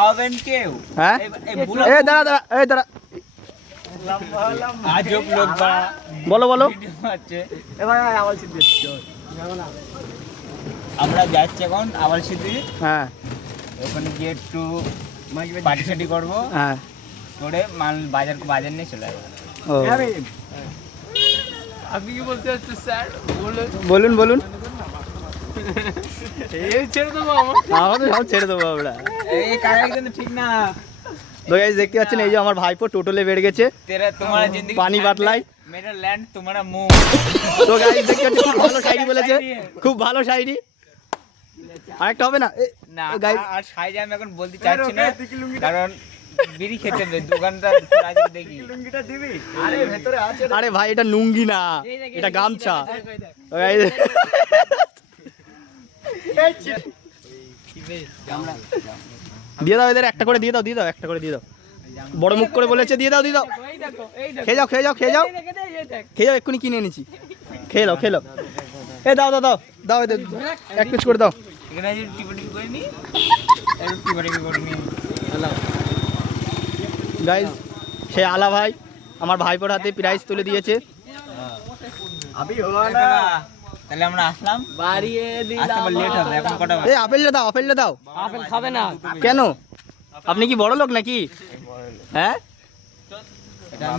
খাওয়াবেন কেউ? হ্যাঁ এই দাঁড়া এই দাঁড়া আজব লোক বা বলো বলো আমরা যাচ্ছি এখন আবার সিদ্ধি, হ্যাঁ ওখানে গিয়ে একটু পার্টি সাটি করবো, হ্যাঁ করে মাল বাজার নিয়ে চলে আসবো। ও আপনি কি বলতে চাচ্ছেন স্যার? বলুন বলুন এই ছেড়ে দেবো আমাদের সব ছেড়ে দেবো আমরা। এই কাকা কিন্তু ঠিক না। তো গাইস দেখতে পাচ্ছেন এই যে আমার ভাইপো টোটোলে বেড়ে গেছে তেরা তোমারা জিন্দেগি পানি বাতলায়। মেরা ল্যান্ড তোমারা মুখ। তো গাইস দেখতে পাচ্ছেন খুব ভালো শায়রি বলেছে, খুব ভালো শায়রি। আরেকটা হবে না না গাইস আর সাইজে আমি এখন বলতে চাচ্ছি না, কারণ বিড়ি খেতে হবে দোকানটা আজকে দেখি। আরে ভেতরে আছে আরে ভাই এটা লুঙ্গি না, এটা গামছা। তো guys, দিয়ে দাও এদের একটা করে দিয়ে দাও একটা করে দিয়ে দাও। বড় মুখ করে বলেছে দিয়ে দাও খেয়ে যাও খেয়ে যাও এক্ষুনি কিনে এনেছি, খেয়ে দাও এ দাও এদের এক পিস করে দাও। এখানে যে টিপি করে নি, টিপি করে নি। গাইস সে আলা ভাই আমার ভাইপোর হাতে প্রাইজ তুলে দিয়েছে। তাহলে আমরা আসলাম, বাড়িয়ে আসতে আবার লেট হবে। এখন কটা বাজে? এই আপেলটা দাও। আপেল খাবে না। কেন আপনি কি বড় লোক নাকি? হ্যাঁ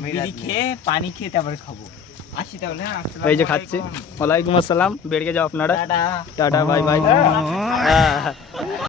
বিড়ি খেয়ে পানি খেয়ে তারপরে খাবো। আসি তাহলে, হ্যাঁ আসসালামু এই যে খাচ্ছে। আলাইকুম। ওয়ালাইকুম আসসালাম, বেরিয়ে যাও আপনারা, টাটা। Tata bye bye.